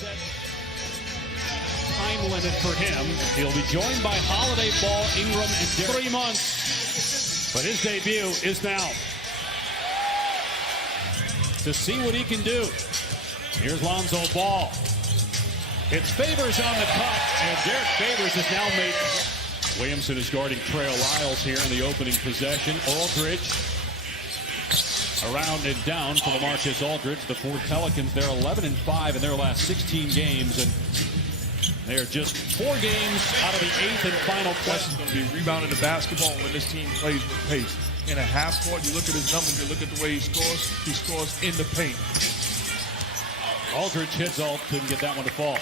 set time limit for him. He'll be joined by Holiday, Ball, Ingram, and 3 months. But his debut is now. To see what he can do. Here's Lonzo Ball. It's Favors on the cut, and Derek Favors has now made. Williamson is guarding Trail Lyles here in the opening possession. Aldridge around and down for LaMarcus Aldridge. The 4 Pelicans, they're 11-5 in their last 16 games, and they're just 4 games out of the 8th and final place. Is going to be rebounding the basketball when this team plays with pace. In a half court, you look at his numbers, you look at the way he scores in the paint. Aldridge hits Alt, couldn't get that one to fall.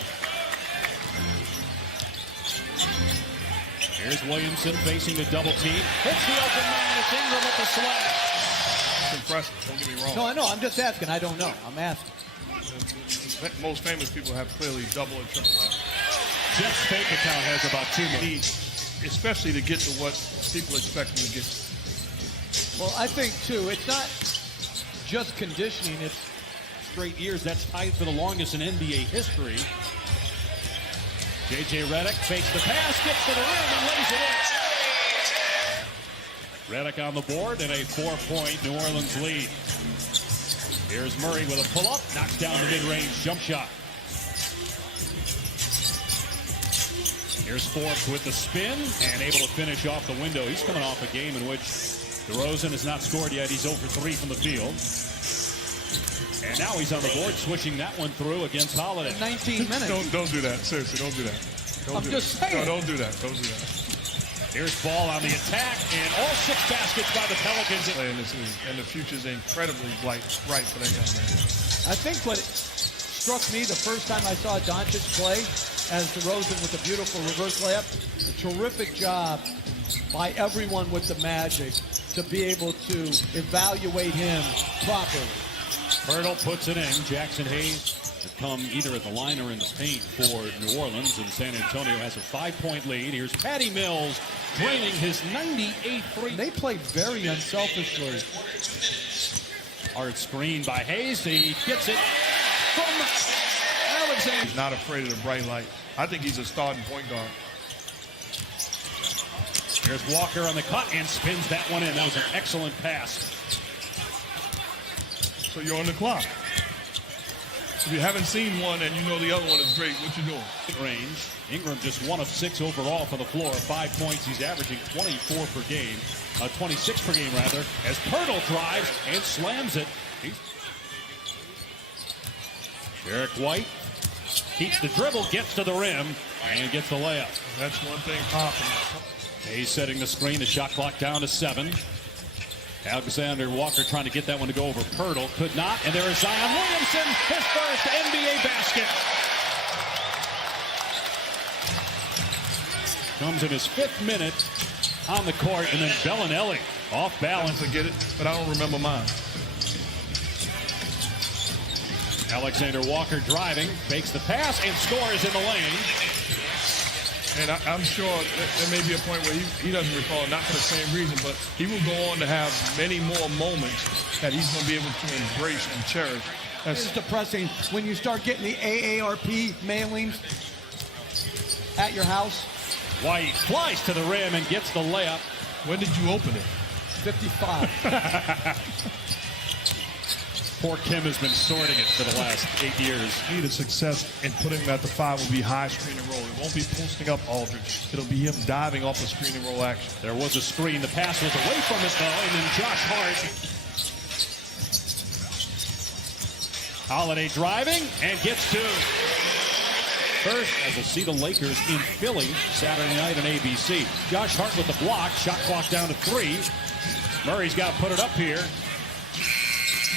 Here's Williamson facing the double team. Hits the open man. It's Ingram at the slash. It's impressive. Don't get me wrong. No, I know. I'm just asking. I don't know. I'm asking. Most famous people have clearly double and triple that. Jeff's bank account has about 2 million. Especially to get to what people expect him to get. Well, I think, too, it's not just conditioning. It's straight years. That's tied for the longest in NBA history. J.J. Redick fakes the pass, gets to the rim, and lays it in. Redick on the board and a 4-point New Orleans lead. Here's Murray with a pull-up, knocks down the mid-range jump shot. Here's Forbes with the spin and able to finish off the window. He's coming off a game in which DeRozan has not scored yet. He's 0 for 3 from the field. And now he's on the board, swishing that one through against Holiday. 19 minutes. Don't do that. Seriously, don't do that. I'm just saying. No, don't do that. Don't do that. Here's Ball on the attack, and all 6 baskets by the Pelicans. In this league, and the future's incredibly bright for that young man. I think what struck me the first time I saw Doncic play as DeRozan with a beautiful reverse layup, a terrific job by everyone with the Magic to be able to evaluate him properly. Hurdle puts it in. Jackson Hayes has come either at the line or in the paint for New Orleans, and San Antonio has a 5-point lead. Here's Patty Mills draining his 98-3. They played very unselfishly. Hard screen by Hayes. He gets it from Alexander. He's not afraid of the bright light. I think he's a starting point guard. Here's Walker on the cut and spins that one in. That was an excellent pass. So you're on the clock. If you haven't seen one and you know the other one is great, what you doing? Range. Ingram just 1 of 6 overall for the floor. 5 points. He's averaging 24 per game. 26 per game, rather, as Pirtle drives and slams it. Derek White keeps the dribble, gets to the rim, and gets the layup. That's one thing popping. Hayes setting the screen. The shot clock down to 7. Alexander Walker trying to get that one to go over Pirtle. Could not. And there is Zion Williamson, his first NBA basket. Comes in his 5th minute on the court, and then Bellinelli off balance. I forget it, but I don't remember mine. Alexander Walker driving, fakes the pass, and scores in the lane. And I'm sure there may be a point where he doesn't recall, not for the same reason, but he will go on to have many more moments that he's going to be able to embrace and cherish. It's depressing when you start getting the AARP mailings at your house. White flies to the rim and gets the layup. When did you open it? 55. Poor Kim has been sorting it for the last 8 years. Key to success in putting him at the 5 will be high screen and roll. It won't be posting up Aldridge. It'll be him diving off the screen and roll action. There was a screen. The pass was away from it, though, and then Josh Hart. Holiday driving and gets 2. First, as we'll see the Lakers in Philly Saturday night on ABC. Josh Hart with the block. Shot clock down to 3. Murray's got to put it up here.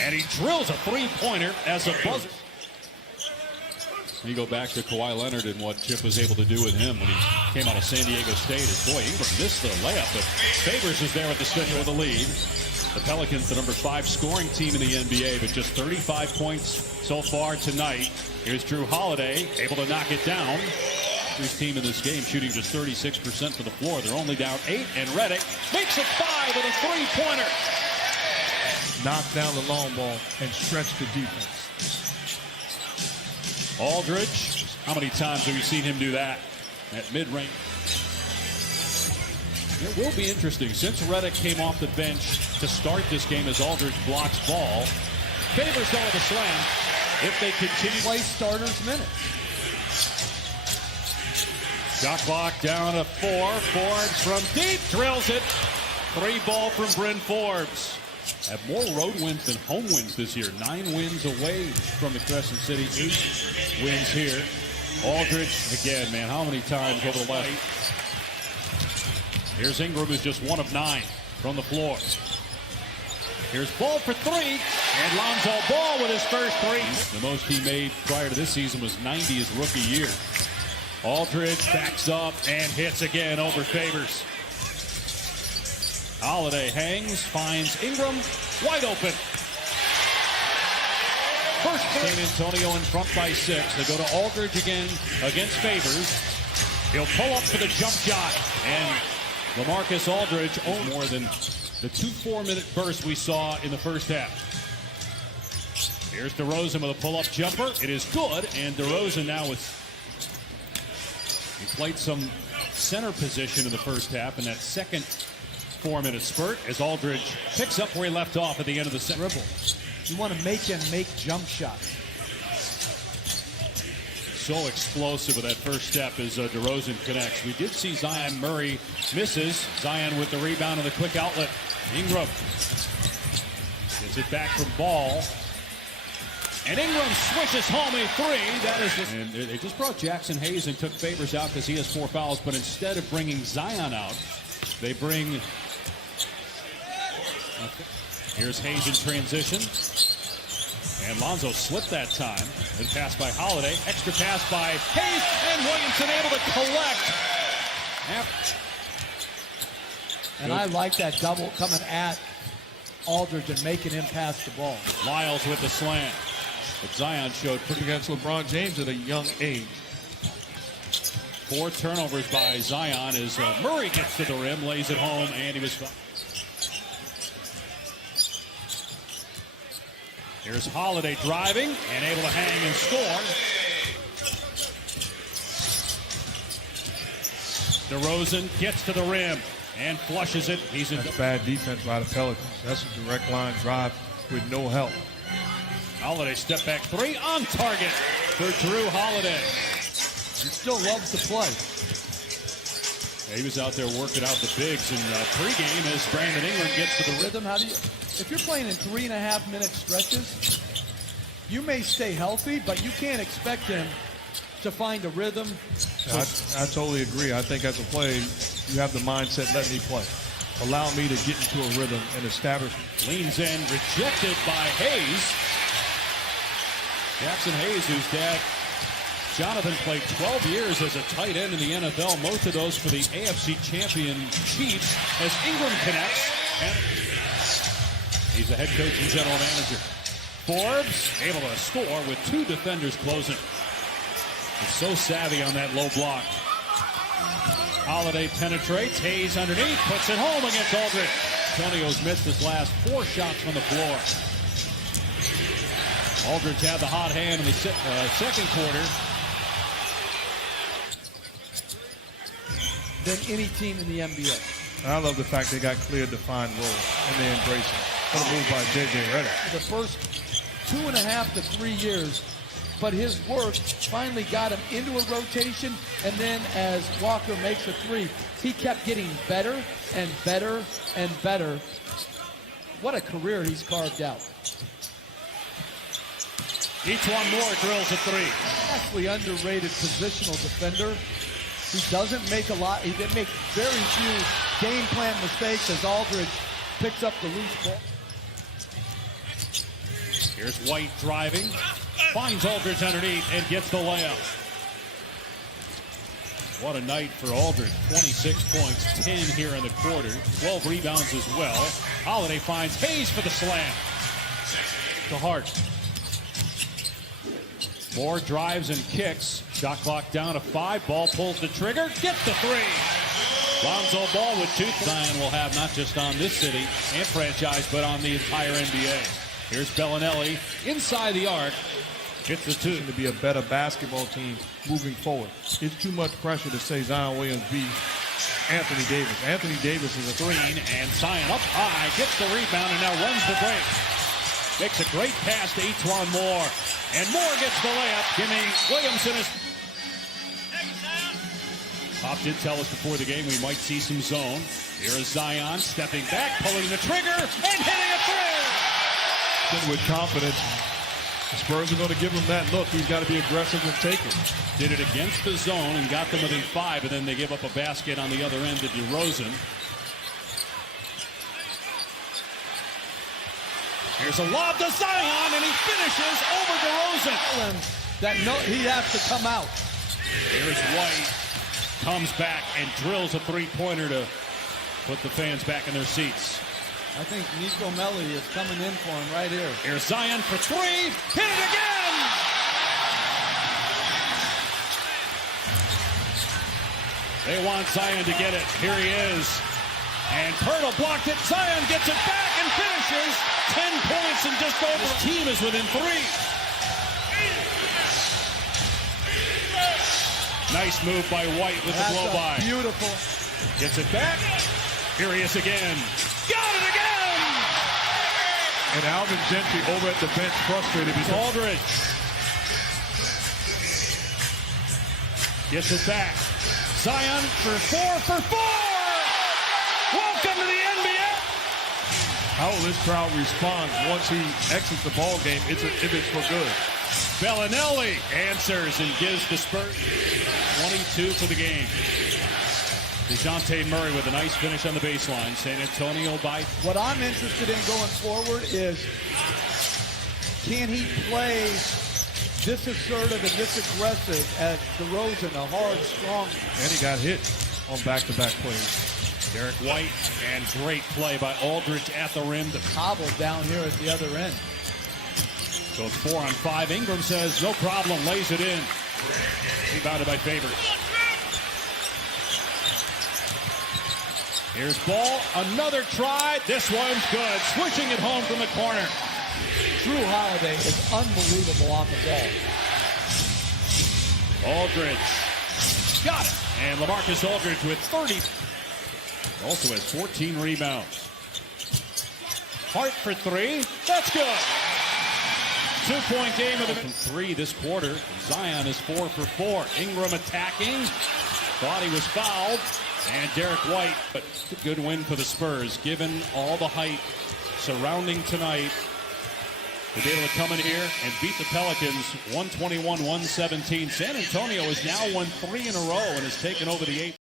And he drills a 3-pointer as a buzzer. You go back to Kawhi Leonard and what Chip was able to do with him when he came out of San Diego State. As boy, Ingram missed the layup, but Favors is there at the studio with the lead. The Pelicans, the number 5 scoring team in the NBA, but just 35 points so far tonight. Here's Drew Holiday, able to knock it down. Drew's team in this game shooting just 36% for the floor. They're only down 8, and Redick makes it 5 with a 3-pointer. Knock down the long ball and stretch the defense. Aldridge, how many times have you seen him do that at mid-range? It will be interesting since Redick came off the bench to start this game as Aldridge blocks ball. Favors going to slam if they continue. Play starters minutes. Shot clock down to 4. Forbes from deep drills it. 3 ball from Bryn Forbes. Have more road wins than home wins this year. 9 wins away from the Crescent City. 8 wins here. Aldridge, again, man, how many times over the left? Here's Ingram, who's just 1 of 9 from the floor. Here's Ball for 3, and Lonzo Ball with his first 3. The most he made prior to this season was 90 his rookie year. Aldridge backs up and hits again over Favors. Holiday hangs, finds Ingram, wide open. First, San Antonio in front by 6. They go to Aldridge again against Favors. He'll pull up for the jump shot, and LaMarcus Aldridge owned more than the 2 4-minute bursts we saw in the first half. Here's DeRozan with a pull-up jumper. It is good, and DeRozan now he played some center position in the first half in that second 4-minute spurt as Aldridge picks up where he left off at the end of the second. Dribble. You want to make him make jump shots. So explosive with that first step as DeRozan connects. We did see Zion. Murray misses. Zion with the rebound and the quick outlet. Ingram gets it back from Ball. And Ingram swishes home a 3. That is and they just brought Jackson Hayes and took Favors out because he has 4 fouls. But instead of bringing Zion out, they bring... Here's Hayes in transition. And Lonzo slipped that time. Then passed by Holiday. Extra pass by Hayes. And Williamson able to collect. And I like that double coming at Aldridge and making him pass the ball. Lyles with the slam. But Zion showed pretty against LeBron James at a young age. 4 turnovers by Zion as Murray gets to the rim, lays it home, and he was fine. Here's Holiday driving and able to hang and score. DeRozan gets to the rim and flushes it. He's in. That's bad defense by the Pelicans. That's a direct line drive with no help. Holiday step back 3 on target for Drew Holiday. He still loves to play. He was out there working out the bigs in pregame as Brandon Ingram gets to the rhythm. How do you? If you're playing in 3.5-minute stretches, you may stay healthy, but you can't expect him to find a rhythm. I totally agree. I think as a player, you have the mindset, let me play. Allow me to get into a rhythm and establish. Leans in, rejected by Hayes. Jackson Hayes, whose dad, Jonathan, played 12 years as a tight end in the NFL, most of those for the AFC champion Chiefs, as Ingram connects. And he's the head coach and general manager. Forbes able to score with 2 defenders closing. He's so savvy on that low block. Holiday penetrates. Hayes underneath. Puts it home against Aldridge. Antonio's missed his last 4 shots from the floor. Aldridge had the hot hand in the second quarter. Than any team in the NBA. And I love the fact they got clear, defined roles, and they embrace it. What a move by J.J. Redick. The first 2.5 to 3 years, but his work finally got him into a rotation, and then as Walker makes a 3, he kept getting better and better and better. What a career he's carved out. Each one more drills a 3. Vastly underrated positional defender. He doesn't make a lot. He didn't make very few game plan mistakes as Aldridge picks up the loose ball. Here's White driving. Finds Aldridge underneath and gets the layup. What a night for Aldridge. 26 points, 10 here in the quarter. 12 rebounds as well. Holiday finds Hayes for the slam. To Hart. Moore drives and kicks. Shot clock down to 5. Ball pulls the trigger. Gets the 3. Lonzo Ball with 2. Zion will have not just on this city and franchise, but on the entire NBA. Here's Bellinelli inside the arc. Hits the two. To be a better basketball team moving forward. It's too much pressure to say Zion Williams be Anthony Davis. Anthony Davis is a Green, and Zion up high, gets the rebound, and now runs the break. Makes a great pass to Etuan Moore. And Moore gets the layup. Jimmy Williamson is... Pop did tell us before the game we might see some zone. Here is Zion stepping back, pulling the trigger, and hitting a three. with confidence. The Spurs are going to give him that look. He's got to be aggressive and take it. Did it against the zone and got them within 5, and then they give up a basket on the other end to DeRozan. Here's a lob to Zion, and he finishes over DeRozan. That he has to come out. Here's White. Comes back and drills a three-pointer to put the fans back in their seats. I think Nico Melli is coming in for him right here. Here's Zion for 3. Hit it again! They want Zion to get it. Here he is. And Pirtle blocked it. Zion gets it back and finishes. 10 points and just over. His team is within 3. Nice move by White with the blow-by. Beautiful. Gets it back. Here he is again. Got it again! And Alvin Gentry over at the bench frustrated because Aldridge gets it back. Zion for 4 for 4! Welcome to the NBA! how will this crowd respond once he exits the ball game if it's for good? Bellinelli answers and gives the Spurs 22 for the game. DeJounte Murray with a nice finish on the baseline. San Antonio by... What I'm interested in going forward is, can he play this assertive and this aggressive as DeRozan, a hard, strong... And he got hit on back-to-back plays. Derek White, and great play by Aldridge at the rim to hobble down here at the other end. So it's 4 on 5. Ingram says, no problem, lays it in. Rebounded by Favors. Here's Ball, another try. This one's good. Switching it home from the corner. Drew Holiday is unbelievable on the ball. Aldridge got it. And LaMarcus Aldridge with 30. Also has 14 rebounds. Hart for 3. That's good. 2-point game of the from 3 this quarter. Zion is 4 for 4. Ingram attacking. Thought he was fouled. And Derek White, but a good win for the Spurs, given all the hype surrounding tonight. To be able to come in here and beat the Pelicans 121-117. San Antonio has now won 3 in a row and has taken over the 8.